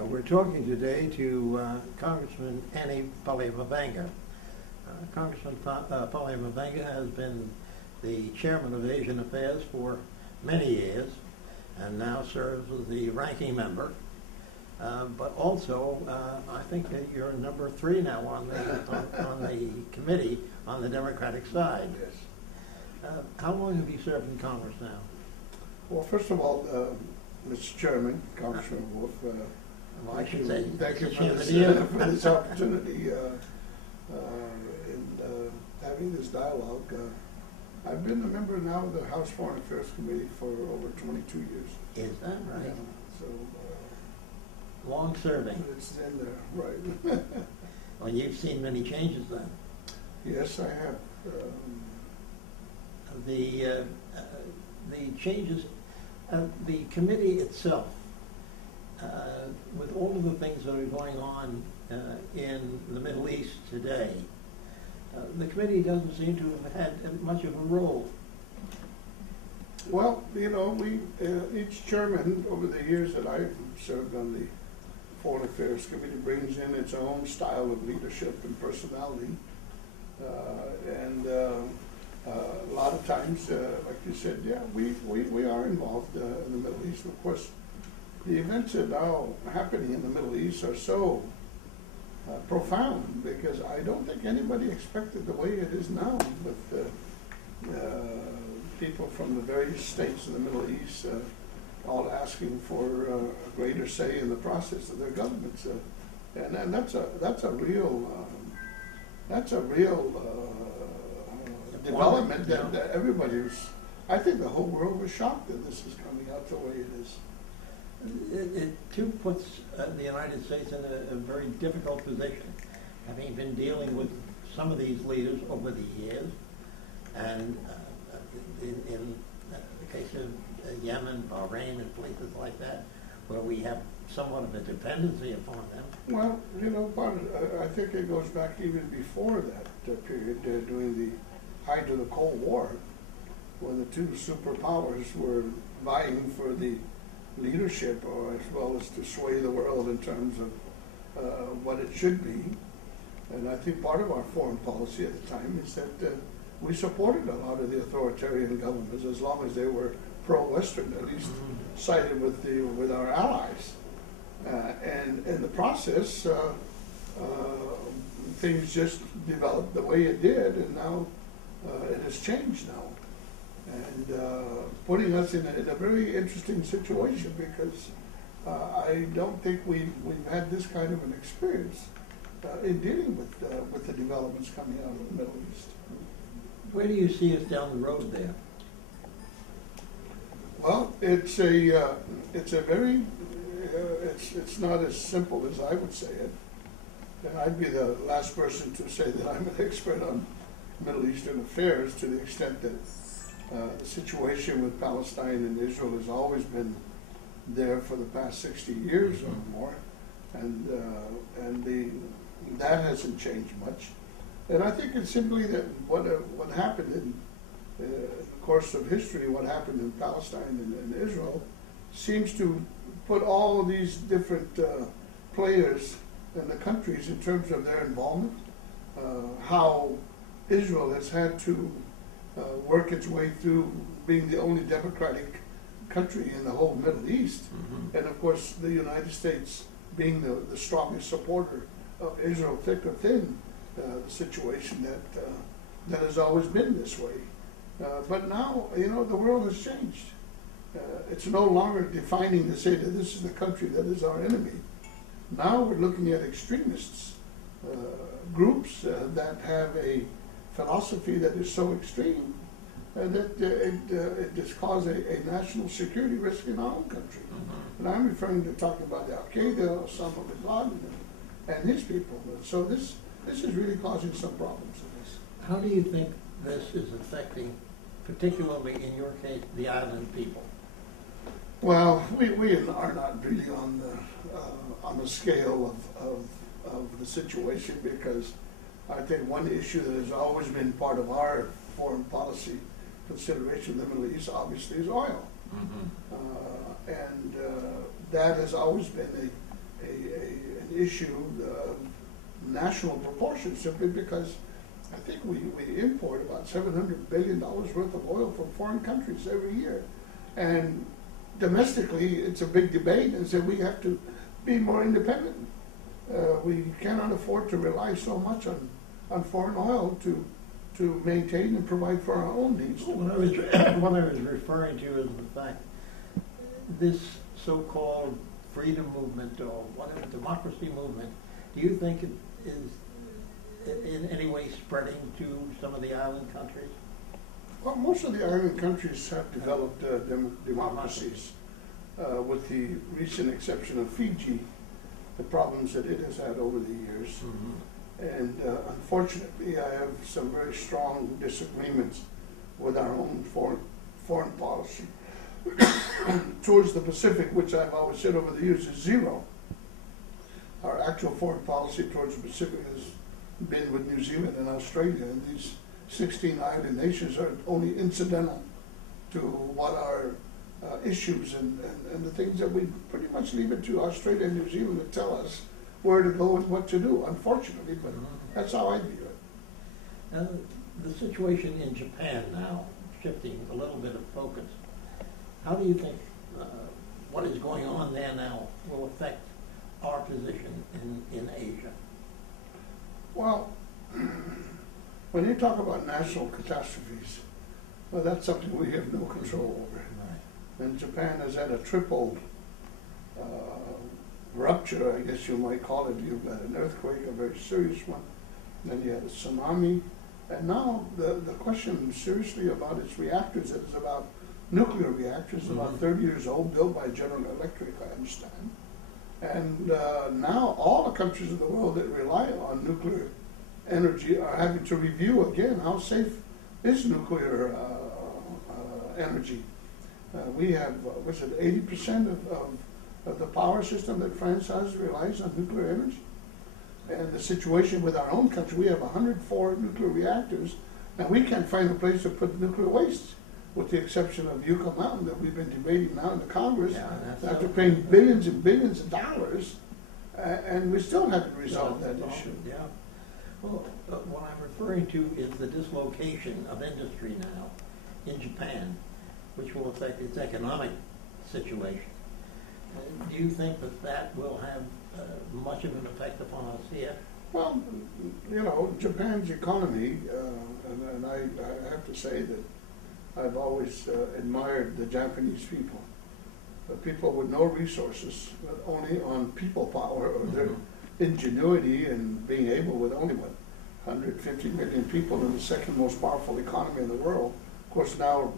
We're talking today to Congressman Faleomavaega. Congressman Faleomavaega has been the chairman of Asian Affairs for many years and now serves as the ranking member. But also, I think that you're number 3 now on the committee on the Democratic side. Yes. How long have you served in Congress now? Well, first of all, Mr. Chairman, Congressman Wolf, Well, I should say, thank you for this opportunity in having this dialogue. I've been a member now of the House Foreign Affairs Committee for over 22 years. Is that right? Yeah, so long serving. it's in there, right? Well, you've seen many changes then. Yes, I have. The changes, the committee itself, with all of the things that are going on in the Middle East today, the committee doesn't seem to have had much of a role. Well, you know, each chairman over the years that I've served on the Foreign Affairs Committee brings in its own style of leadership and personality. A lot of times, like you said, yeah, we are involved in the Middle East. Of course, the events that are now happening in the Middle East are so profound, because I don't think anybody expected the way it is now, with people from the various states in the Middle East all asking for a greater say in the process of their governments, and that's a real development that everybody was. I think the whole world was shocked that this is coming out the way it is. It too puts the United States in a very difficult position, having been dealing with some of these leaders over the years, and in the case of Yemen, Bahrain, and places like that, where we have somewhat of a dependency upon them. Well, you know, I think it goes back even before that period, during the height of the Cold War, when the two superpowers were vying for the leadership, or as well as to sway the world in terms of what it should be. And I think part of our foreign policy at the time is that we supported a lot of the authoritarian governments, as long as they were pro-Western, at least sided with our allies. And in the process, things just developed the way it did, and now it has changed now. And putting us in a very interesting situation, because I don't think we've had this kind of an experience in dealing with the developments coming out of the Middle East. Where do you see us down the road there? Well, it's not as simple as I would say it. And I'd be the last person to say that I'm an expert on Middle Eastern affairs, to the extent that the situation with Palestine and Israel has always been there for the past 60 years or more, and that hasn't changed much. And I think it's simply that what happened in the course of history, what happened in Palestine and Israel, seems to put all of these different players in the countries in terms of their involvement, how Israel has had to work its way through being the only democratic country in the whole Middle East, and of course the United States being the strongest supporter of Israel, thick or thin, the situation that has always been this way. But now, you know, the world has changed. It's no longer defining to say that this is the country that is our enemy. Now we're looking at extremists, groups that have a philosophy that is so extreme that it just causes a national security risk in our own country. And I'm referring to talking about the Al-Qaeda, Osama bin Laden, and his people. So this is really causing some problems in this. How do you think this is affecting, particularly in your case, the island people? Well, we are not really on the scale of the situation, because I think one issue that has always been part of our foreign policy consideration in the Middle East, obviously, is oil. And that has always been issue of national proportions, simply because I think we import about $700 billion worth of oil from foreign countries every year. And domestically, it's a big debate, and so we have to be more independent. We cannot afford to rely so much on foreign oil to maintain and provide for our own needs. What I was referring to is the fact this so-called freedom movement or whatever, democracy movement, do you think it is in any way spreading to some of the island countries? Well, most of the island countries have developed democracies, with the recent exception of Fiji, the problems that it has had over the years. Mm-hmm. And unfortunately, I have some very strong disagreements with our own foreign policy towards the Pacific, which I've always said over the years is zero. Our actual foreign policy towards the Pacific has been with New Zealand and Australia, and these 16 island nations are only incidental to what our issues and the things that we pretty much leave it to Australia and New Zealand to tell us where to go and what to do, unfortunately, but that's how I view it. The situation in Japan now, shifting a little bit of focus, how do you think what is going on there now will affect our position in Asia? Well, when you talk about national catastrophes, well, that's something we have no control over. Right. And Japan has had a triple rupture, I guess you might call it. You've got an earthquake, a very serious one, then you had a tsunami, and now the question seriously about its reactors is about nuclear reactors, mm-hmm. about 30 years old, built by General Electric, I understand. And now all the countries of the world that rely on nuclear energy are having to review again how safe is nuclear energy. We have, 80% of the power system that France has relies on nuclear energy. And the situation with our own country, we have 104 nuclear reactors, and we can't find a place to put nuclear waste, with the exception of Yucca Mountain that we've been debating now in the Congress, after paying billions and billions of dollars, and we still haven't resolved that issue. Yeah. Well, what I'm referring to is the dislocation of industry now in Japan, which will affect its economic situation. Do you think that will have much of an effect upon us here? Well, Japan's economy, and I have to say that I've always admired the Japanese people. People with no resources, but only on people power or their ingenuity and being able, with only 150 million people in the second most powerful economy in the world. Of course, now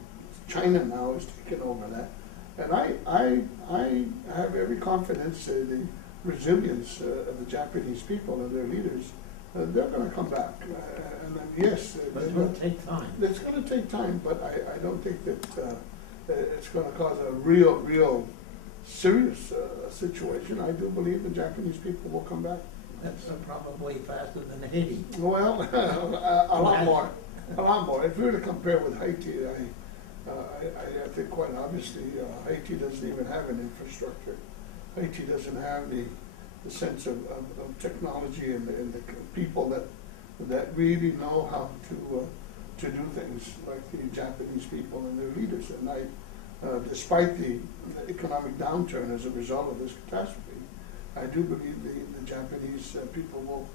China now is taking over that. And I have every confidence in the resilience of the Japanese people and their leaders. They're going to come back. And yes, but it's going to take time. It's going to take time, but I don't think that it's going to cause a real serious situation. I do believe the Japanese people will come back. That's probably faster than Haiti. Well, a lot more. If we were to compare with Haiti, I think quite obviously Haiti doesn't even have an infrastructure. Haiti doesn't have the sense of technology and the people that really know how to do things like the Japanese people and their leaders. And despite the economic downturn as a result of this catastrophe, I do believe the Japanese people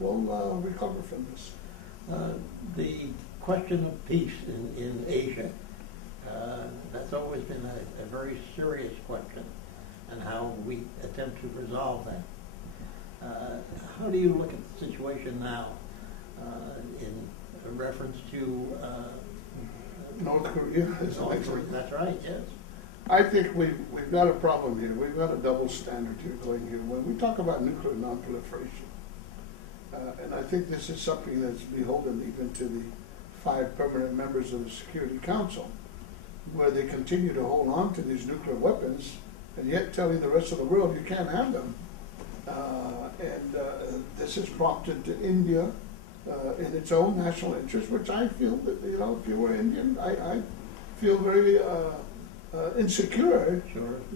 will recover from this. The question of peace in Asia, that's always been a very serious question, and how we attempt to resolve that. How do you look at the situation now in reference to North Korea? That's right, yes. I think we've got a problem here. We've got a double standard here going here. When we talk about nuclear nonproliferation, and I think this is something that's beholden even to the 5 permanent members of the Security Council, where they continue to hold on to these nuclear weapons and yet telling the rest of the world you can't have them. This has prompted India in its own national interest, which I feel that, if you were Indian, I feel very insecure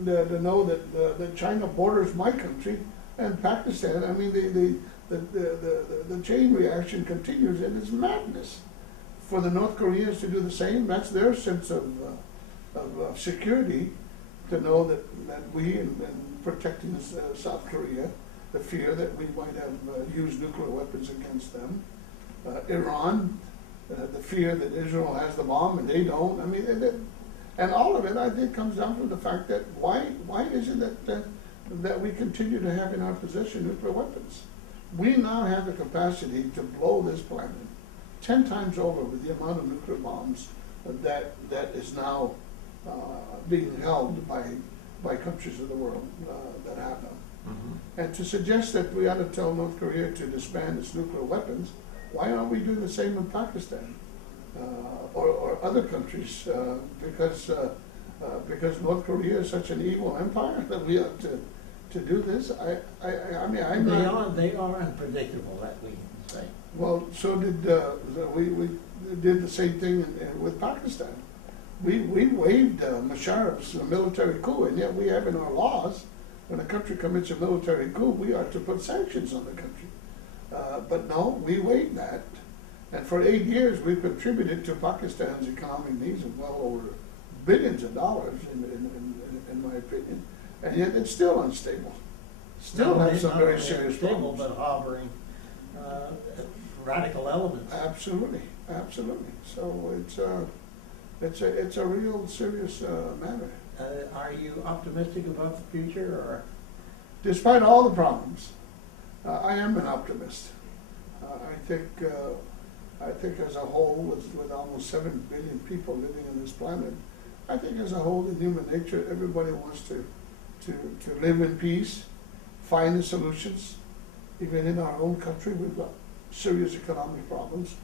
to know that China borders my country And Pakistan, I mean, the chain reaction continues, and it's madness for the North Koreans to do the same. That's their sense of security, to know that we, in protecting South Korea, the fear that we might have used nuclear weapons against them. Iran, the fear that Israel has the bomb and they don't. I mean, and all of it, I think, comes down from the fact that why is it that we continue to have in our possession nuclear weapons? We now have the capacity to blow this planet 10 times over with the amount of nuclear bombs that is now being held by countries of the world that have them. Mm-hmm. And to suggest that we ought to tell North Korea to disband its nuclear weapons, why aren't we doing the same in Pakistan or other countries? Because North Korea is such an evil empire that we ought to do this. I mean, they are unpredictable, that we can say. Well, so did we did the same thing with Pakistan. We waived Musharraf's military coup, and yet we have in our laws, when a country commits a military coup, we are to put sanctions on the country. But no, we waived that. And for 8 years, we've contributed to Pakistan's economic needs of well over billions of dollars, in my opinion. And yet it's still unstable. Still has some very serious problems. But harboring radical elements. Absolutely, absolutely. So it's a real serious matter. Are you optimistic about the future, or? Despite all the problems, I am an optimist. I think as a whole, with almost 7 billion people living on this planet, I think as a whole in human nature, everybody wants to live in peace, find the solutions. Even in our own country, we've got serious economic problems.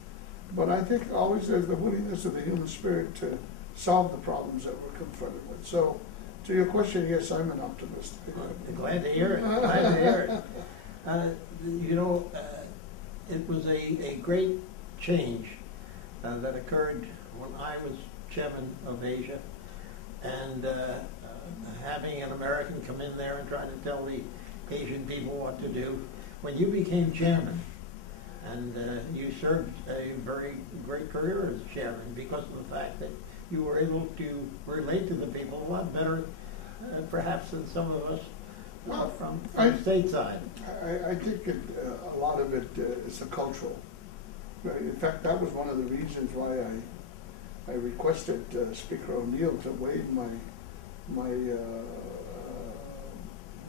But I think always there's the willingness of the human spirit to solve the problems that we're confronted with. So, to your question, yes, I'm an optimist. Glad to hear it. Glad to hear it. It was a great change that occurred when I was chairman of Asia, and having an American come in there and try to tell the Asian people what to do. When you became chairman, and you served a very great career as chairman because of the fact that you were able to relate to the people a lot better, perhaps, than some of us from the stateside. I think a lot of it is a cultural. Right? In fact, that was one of the reasons why I requested Speaker O'Neill to waive my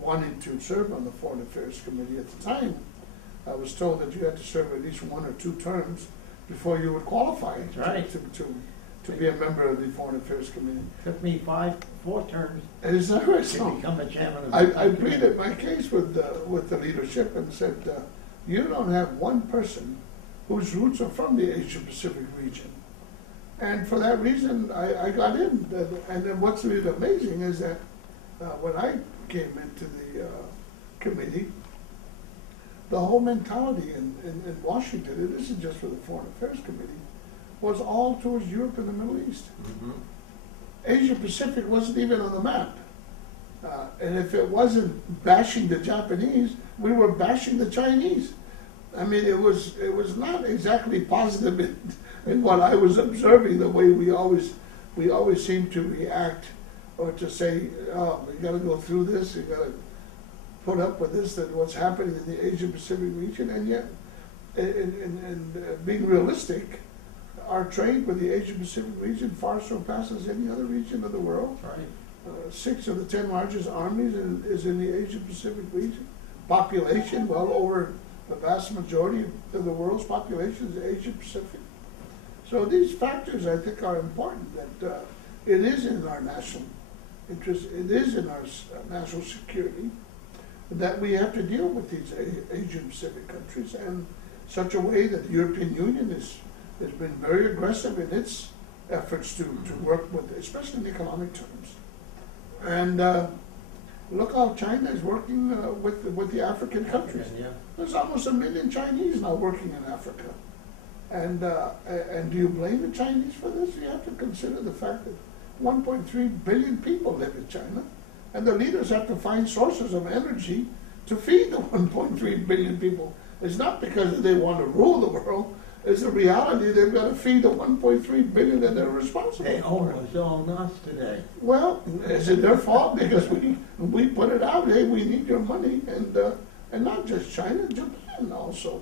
wanting to serve on the Foreign Affairs Committee. At the time, I was told that you had to serve at least 1 or 2 terms before you would qualify to be a member of the Foreign Affairs Committee. It took me 4 terms Is that right? to become a chairman of the I pleaded my case with the leadership and said, you don't have one person whose roots are from the Asia-Pacific region. And for that reason, I got in. And then what's really amazing is that when I came into the committee, the whole mentality in Washington, and this is just for the Foreign Affairs Committee, was all towards Europe and the Middle East. Mm-hmm. Asia Pacific wasn't even on the map. And if it wasn't bashing the Japanese, we were bashing the Chinese. I mean, it was not exactly positive in what I was observing, the way we always seem to react, or to say, oh, you got to go through this, you got to put up with this, that what's happening in the Asia Pacific region, and yet, in being realistic, our trade with the Asia Pacific region far surpasses any other region of the world. Right. 6 of the 10 largest armies is in the Asia Pacific region. Population, well over the vast majority of the world's population is Asia Pacific. So these factors, I think, are important. That it is in our national interest, it is in our national security, that we have to deal with these Asian Pacific countries in such a way that the European Union has been very aggressive in its efforts to work with, especially in economic terms. And look how China is working with the African countries. Yeah. There's almost 1 million Chinese now working in Africa. And do you blame the Chinese for this? You have to consider the fact that 1.3 billion people live in China, and the leaders have to find sources of energy to feed the 1.3 billion people. It's not because they want to rule the world. It's a reality. They've got to feed the 1.3 billion that they're responsible They for. almost own us today. Well, is it their fault? Because we put it out, hey, we need your money, and not just China, Japan also.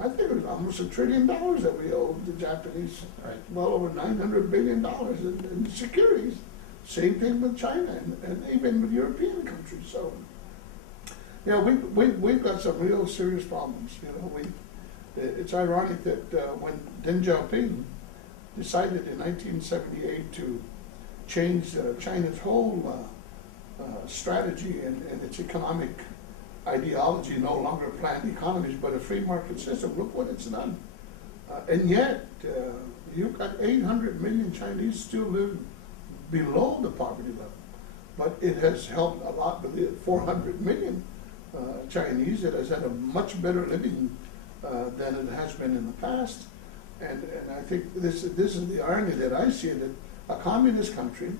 I think it was almost $1 trillion that we owe the Japanese. Right. Well over $900 billion in securities. Same thing with China and even with European countries. So, you know, we've got some real serious problems. You know, it's ironic that when Deng Xiaoping decided in 1978 to change China's whole strategy and its economic ideology, no longer planned economies, but a free market system. Look what it's done. And yet, you've got 800 million Chinese still living below the poverty level. But it has helped a lot with the 400 million Chinese. It has had a much better living than it has been in the past. And I think this is the irony that I see, that a communist country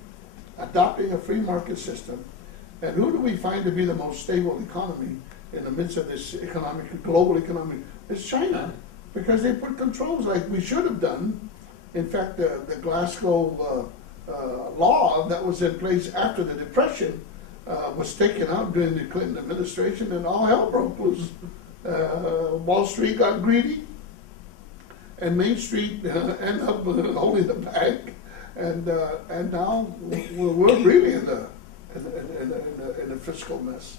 adopting a free market system. And who do we find to be the most stable economy in the midst of this global economy? It's China, because they put controls like we should have done. In fact, the Glasgow law that was in place after the Depression was taken out during the Clinton administration, and all hell broke loose. Wall Street got greedy, and Main Street ended up holding the bag, and now we're really in a fiscal mess.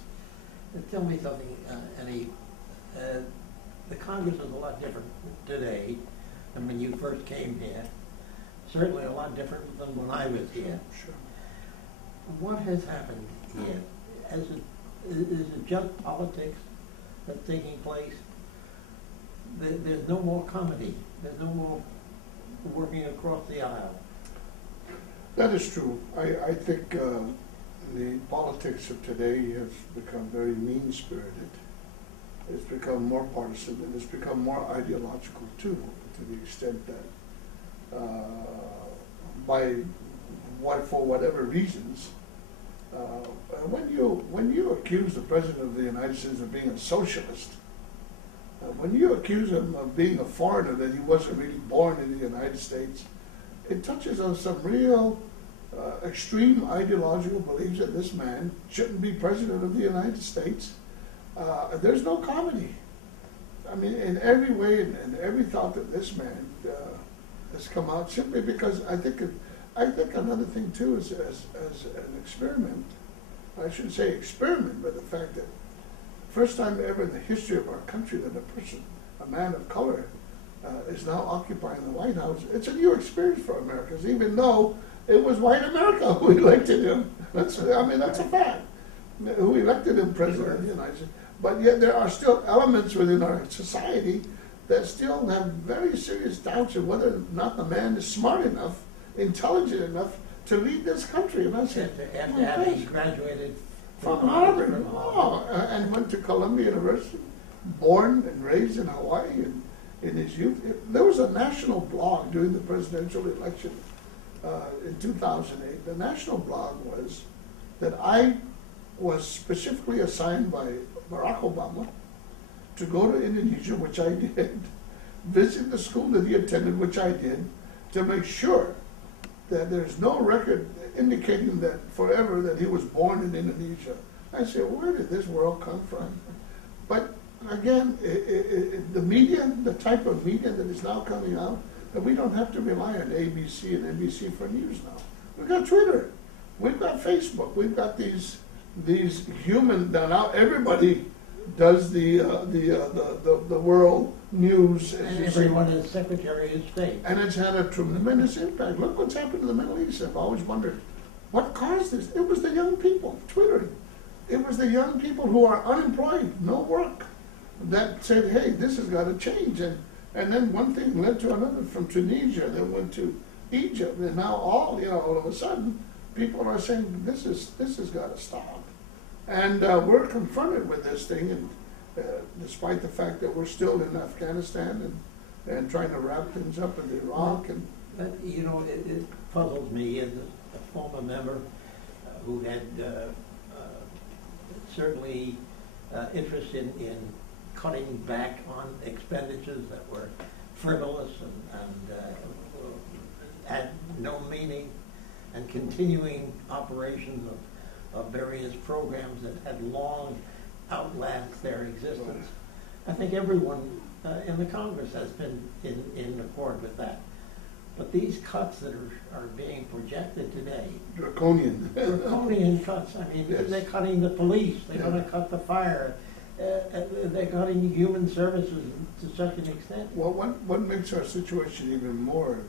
Tell me something, Annie. The Congress is a lot different today than when you first came here. Certainly a lot different than when I was here. Sure. What has happened here? Is it just politics that's taking place? There's no more comedy. There's no more working across the aisle. That is true. I think the politics of today has become very mean-spirited. It's become more partisan, and it's become more ideological too, to the extent that for whatever reasons, when you accuse the President of the United States of being a socialist, when you accuse him of being a foreigner, that he wasn't really born in the United States, it touches on some real extreme ideological beliefs that this man shouldn't be President of the United States. There's no comedy. I mean, in every way and every thought that this man has come out, simply because I think another thing too is as an experiment. I shouldn't say experiment, but the fact that first time ever in the history of our country that a man of color, is now occupying the White House. It's a new experience for Americans, even though it was white America who elected him. That's a fact. Who elected him president of the United States. But yet there are still elements within our society that still have very serious doubts of whether or not the man is smart enough, intelligent enough to lead this country. And I said, after having graduated from Harvard, and went to Columbia University, born and raised in Hawaii, and in his youth. There was a national blog during the presidential election in 2008. The national blog was that I was specifically assigned by Barack Obama to go to Indonesia, which I did, visit the school that he attended, which I did, to make sure that there's no record indicating that forever that he was born in Indonesia. I said, where did this world come from? But again, the media, the type of media that is now coming out, that we don't have to rely on ABC and NBC for news now. We've got Twitter, we've got Facebook, we've got these human, now everybody does the world news. And everyone is Secretary of State. And it's had a tremendous impact. Look what's happened to the Middle East. I've always wondered, what caused this? It was the young people twittering. It was the young people who are unemployed, no work, that said, hey, this has got to change. And then one thing led to another, from Tunisia, then went to Egypt, and now all of a sudden, people are saying, this has got to stop. And we're confronted with this thing, and despite the fact that we're still in Afghanistan and trying to wrap things up in Iraq. And it puzzles me as a former member who had certainly interest in cutting back on expenditures that were frivolous and had no meaning, and continuing operations of various programs that had long outlasted their existence. I think everyone in the Congress has been in accord with that. But these cuts that are being projected today, draconian cuts. I mean, yes. They're cutting the police. They're going to cut the fire. They're cutting human services to such an extent. Well, what makes our situation even more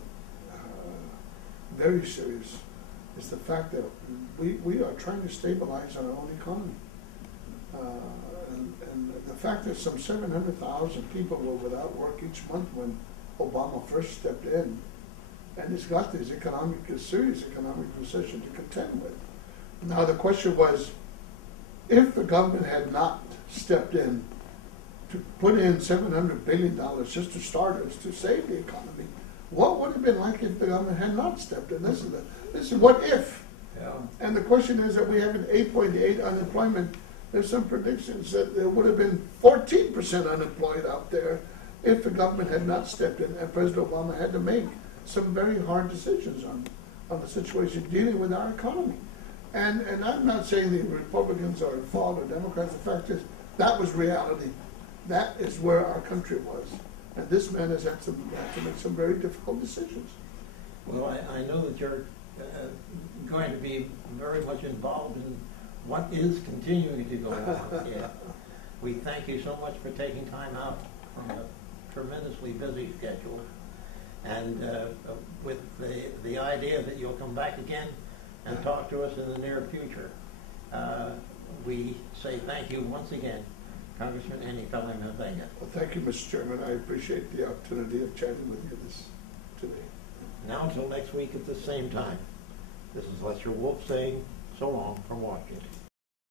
very serious is the fact that we are trying to stabilize our own economy. And the fact that some 700,000 people were without work each month when Obama first stepped in, and he's got this serious economic recession to contend with. Now the question was, if the government had not stepped in to put in $700 billion just to start us, to save the economy, what would it have been like if the government had not stepped in? This is what if. Yeah. And the question is that we have an 8.8 unemployment. There's some predictions that there would have been 14% unemployed out there if the government had not stepped in and President Obama had to make some very hard decisions on the situation dealing with our economy. And I'm not saying the Republicans are at fault or Democrats. The fact is that was reality. That is where our country was. And this man has had to make some very difficult decisions. Well, I know that you're going to be very much involved in what is continuing to go on. Yeah. We thank you so much for taking time out from a tremendously busy schedule, and with the idea that you'll come back again and talk to us in the near future. We say thank you once again, Congressman Faleomavaega. Well, thank you, Mr. Chairman. I appreciate the opportunity of chatting with you today. Now until next week at the same time, this is Lester Wolf saying so long from Washington.